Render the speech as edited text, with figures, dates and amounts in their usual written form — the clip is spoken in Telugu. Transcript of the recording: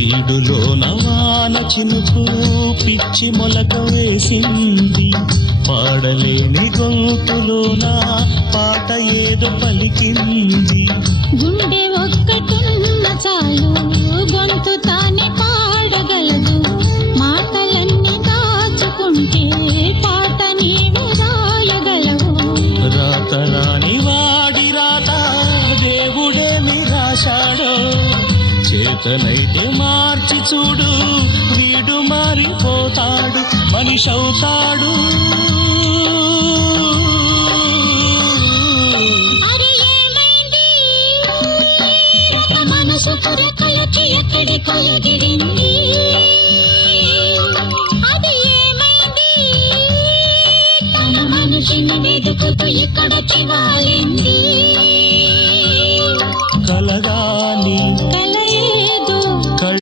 వీడులోన వాన చినుకు పిచ్చి మొలక వేసింది, పాడలేని గొంతులోన పాట ఏదో పలికింది. గుండె ఒక్కటున్న చాలు గొంతు తానే పాడగలదు, మాటలన్నీ దాచుకుంటే పాట నీవు రాయగలవు. రాత రాని వాడి రాత దేవుడేమి రాశాడో, చేతనైతే మార్చి చూడు వీడు మారిపోతాడు, మనిషవుతాడు. మనసు పురకలకి ఎక్కడికో ఎగిరింది, అది ఏమైంది? తన మనిషిని వెతుకుతూ ఇక్కడొచ్చి వాలింది.